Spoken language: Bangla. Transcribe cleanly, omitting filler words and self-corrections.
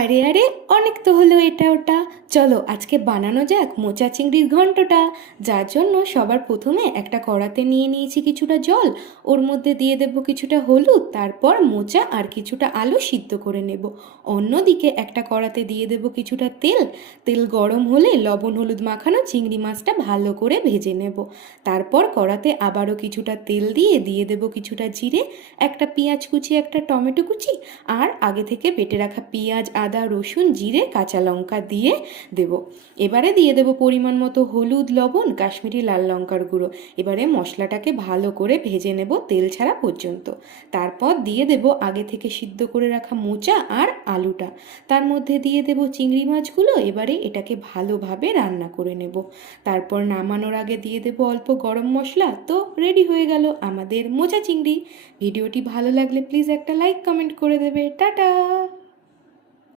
আরে আরে, অনেক তো হলো এটা ওটা। চলো আজকে বানানো যাক মোচা চিংড়ির ঘন্টটা। যার জন্য সবার প্রথমে একটা কড়াতে নিয়ে নিয়েছি কিছুটা জল। ওর মধ্যে দিয়ে দেবো কিছুটা হলুদ, তারপর মোচা আর কিছুটা আলু সিদ্ধ করে নেব। অন্যদিকে একটা কড়াতে দিয়ে দেবো কিছুটা তেল। তেল গরম হলে লবণ হলুদ মাখানো চিংড়ি মাছটা ভালো করে ভেজে নেব। তারপর কড়াতে আবারও কিছুটা তেল দিয়ে দিয়ে দেবো কিছুটা জিরে, একটা পেঁয়াজ কুচি, একটা টমেটো কুচি, আর আগে থেকে বেটে রাখা পেঁয়াজ, আদা, রসুন, জিরে, কাঁচা লঙ্কা দিয়ে দেব। এবারে দিয়ে দেব পরিমাণ মতো হলুদ, লবণ, কাশ্মীরি লাল লঙ্কার গুঁড়ো। এবারে মশলাটাকে ভালো করে ভেজে নেব তেল ছাড়া পর্যন্ত। তারপর দিয়ে দেব আগে থেকে সিদ্ধ করে রাখা মোচা আর আলুটা। তার মধ্যে দিয়ে দেব চিংড়ি মাছগুলো। এবারে এটাকে ভালোভাবে রান্না করে নেব। তারপর নামানোর আগে দিয়ে দেব অল্প গরম মশলা। তো রেডি হয়ে গেল আমাদের মোচা চিংড়ি। ভিডিওটি ভালো লাগলে প্লিজ একটা লাইক কমেন্ট করে দেবে। টাটা।